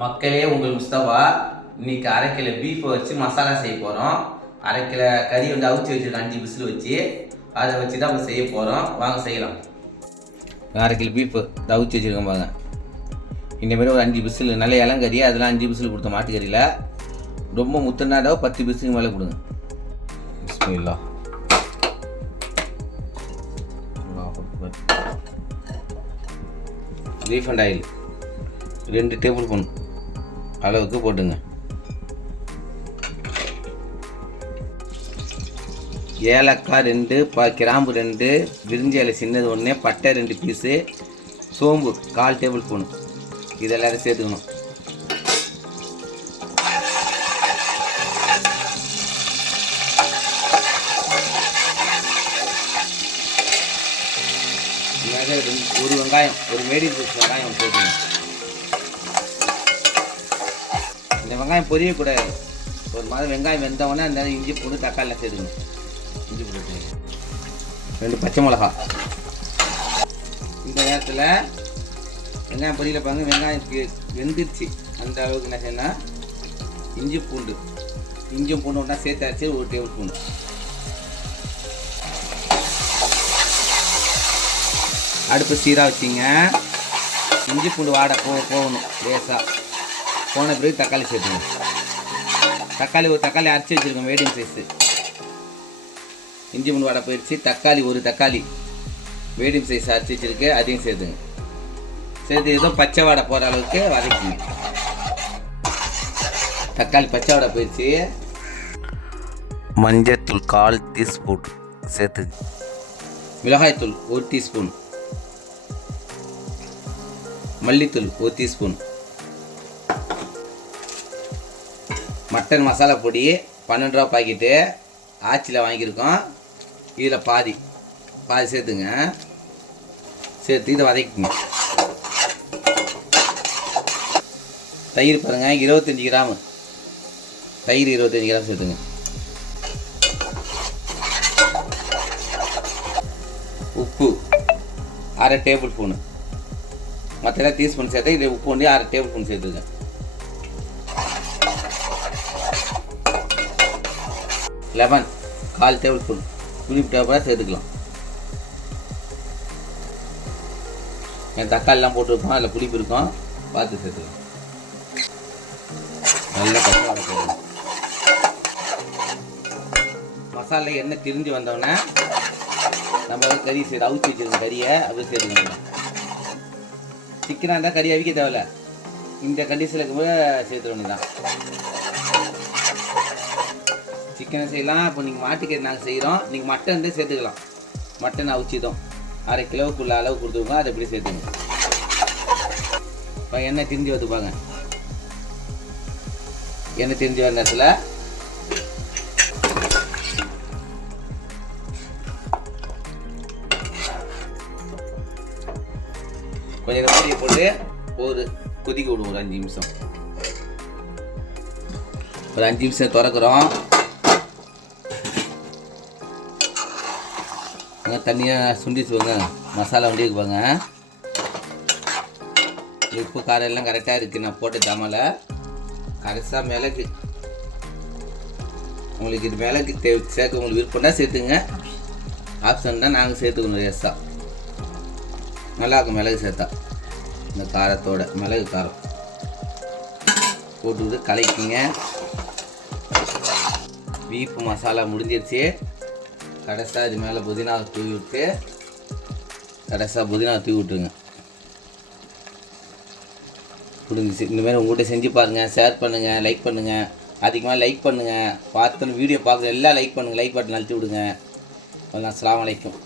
மக்களே, உங்கள் முஸ்தபா. இன்னைக்கு 1/2 கிலோ பீஃபை வச்சு மசாலா செய்ய போகிறோம். 1/2 கிலோ கறி வந்து அவிச்சு வச்சுருக்கோம், 5 விசில் வச்சு. அதை வச்சு தான் நம்ம செய்ய போகிறோம். வாங்க செய்யலாம். 1/2 கிலோ பீஃபு அவிச்சு வச்சுருக்கோம் பாருங்க. இந்தமாரி ஒரு 5 விசில் நல்ல இளங்கறி, அதெல்லாம் 5 விசில் கொடுத்தோம். மாட்டுக்கறியில் ரொம்ப முத்துனாடோ 10 விசிலுக்கு மேலே கொடுங்க. பிஸ்மில்லாஹ். ரீஃபண்ட் ஆயில் 2 டேபிள் ஸ்பூன் அளவுக்கு போட்டுங்க. ஏலக்காய் 2, கிராம்பு 2, விரிஞ்சி இலை சின்னது 1, பட்டை 2 பீஸு, சோம்பு 1/4 டேபிள் ஸ்பூன். இதெல்லாம் சேர்த்துக்கணும். ஒரு வெங்காயம், ஒரு மீடியம் சைஸ் வெங்காயம் போட்டுக்கணும். இந்த வெங்காயம் பொரியக்கூடாது. ஒரு மாதிரி வெங்காயம் வெந்தவொடனே அந்த இஞ்சி பூண்டு தக்காளியில் சேர்த்துக்கணும். இஞ்சி பூண்டு 2 பச்சை மிளகா. இந்த நேரத்தில் வெங்காயம் பொரியல பாருங்க, வெங்காயம் வெந்துருச்சு. அந்த அளவுக்கு என்ன செய்யணும், இஞ்சியும் பூண்டு ஒன்றா சேர்த்தாச்சு 1 டேபிள் ஸ்பூன். அடுப்பு சீராக வச்சிங்க. இஞ்சி பூண்டு வாடை போகணும் லேசாக. போன பிறகு தக்காளி சேர்த்துக்கணும். ஒரு தக்காளி அரைச்சி வச்சுருக்கோம், மீடியம் சைஸு. இஞ்சி பூண்டு வாடை போயிடுச்சு. ஒரு தக்காளி மீடியம் சைஸ் அரைச்சி வச்சுருக்கு, அதையும் சேர்த்துங்க. சேர்த்து ஏதோ பச்சை வாடை போகிற அளவுக்கு வதக்கிங்க. தக்காளி பச்சை வாடை போயிடுச்சு. மஞ்சத்தூள் 1/4 டீஸ்பூன் சேர்த்துங்க. மிளகாய்த்தூள் 1 டீஸ்பூன். மல்லித்தூள் 1 டீஸ்பூன். மட்டன் மசாலா பொடி 12 ரூபா பாக்கெட்டு ஆச்சியில் வாங்கியிருக்கோம். இதில் பாதி சேர்த்துங்க. சேர்த்து இதை வதக்கிங்க. தயிர் பாருங்கள், 25 கிராம் தயிர், 25 கிராம் சேர்த்துங்க. உப்பு 1/2 டேபிள் ஸ்பூனு. மற்ற டீஸ்பூன் சேர்த்து இதில் உப்பு வந்து 1/2 டேபிள் ஸ்பூன் சேர்த்துங்க. லெமன் 1/4 டேபிள் ஸ்பூன் புளிப்பு டேபிளாக சேர்த்துக்கலாம். என் தக்காளிலாம் போட்டுருக்கோம், அதில் புளிப்பு இருக்கும், பார்த்து சேர்த்துக்கலாம். நல்லா பச்சை வாடை போடணும். மசாலா எண்ணெய் திரிஞ்சு வந்தோடனே நம்ம கறி அவிச்சு வச்சுருக்கோம். கறியை அப்படி சேர்த்துக்கணும். சிக்கனாக இருந்தால் கறி அவிக்க தேவையில்ல. இந்த கண்டிஷனுக்கு போய் சேர்த்துட வேண்டியதான். சிக்கனை செய்யலாம். இப்போ நீங்கள் மாட்டுக்கறி நாங்கள் செய்கிறோம், நீங்கள் மட்டன் வந்து சேர்த்துக்கலாம். மட்டன் அவிச்சிதோம் 1/2 கிலோவுக்குள்ள அளவு கொடுத்துருக்கோம், அதை எப்படி சேர்த்துங்க. இப்போ எண்ணெய் திரிஞ்சு வந்துப்பாங்க. எண்ணெய் திரிஞ்சு வர நேரத்தில் கொஞ்சம் மூடியை போட்டு ஒரு கொதிக்க விடுவோம். ஒரு 5 நிமிஷம். ஒரு 5 நிமிஷம் திறக்கிறோம். தண்ணியாக சுண்டிச்சுவாங்க. மசாலா வண்டி இருக்குப்பாங்க. உப்பு காரம் எல்லாம் கரெக்டாக இருக்குது. நான் போட்ட ஜாமால கரெக்டாக மிளகு, உங்களுக்கு இது மிளகு சேர்க்க உங்களுக்கு விருப்பம்னா சேர்த்துங்க. ஆப்ஷன் தான், நாங்கள் சேர்த்துக்கணும். லேசாக நல்லாயிருக்கும் மிளகு சேர்த்தா. இந்த காரத்தோட மிளகு காரம் போட்டு கலக்கிங்க. பீஃப் மசாலா முடிஞ்சிருச்சு. கடைசியாக இது மேலே புதினா தூவி விட்டுருங்க. புரிஞ்சிச்சு. இந்தமாதிரி உங்கள்கிட்ட செஞ்சு பாருங்கள். ஷேர் பண்ணுங்கள், லைக் பண்ணுங்கள். அதிகமாக லைக் பண்ணுங்கள். பார்த்து வீடியோ பார்க்குற எல்லாம் லைக் பண்ணுங்கள். லைக் பட்டன் அழுத்தி விடுங்க. அஸ்ஸலாமு அலைக்கும்.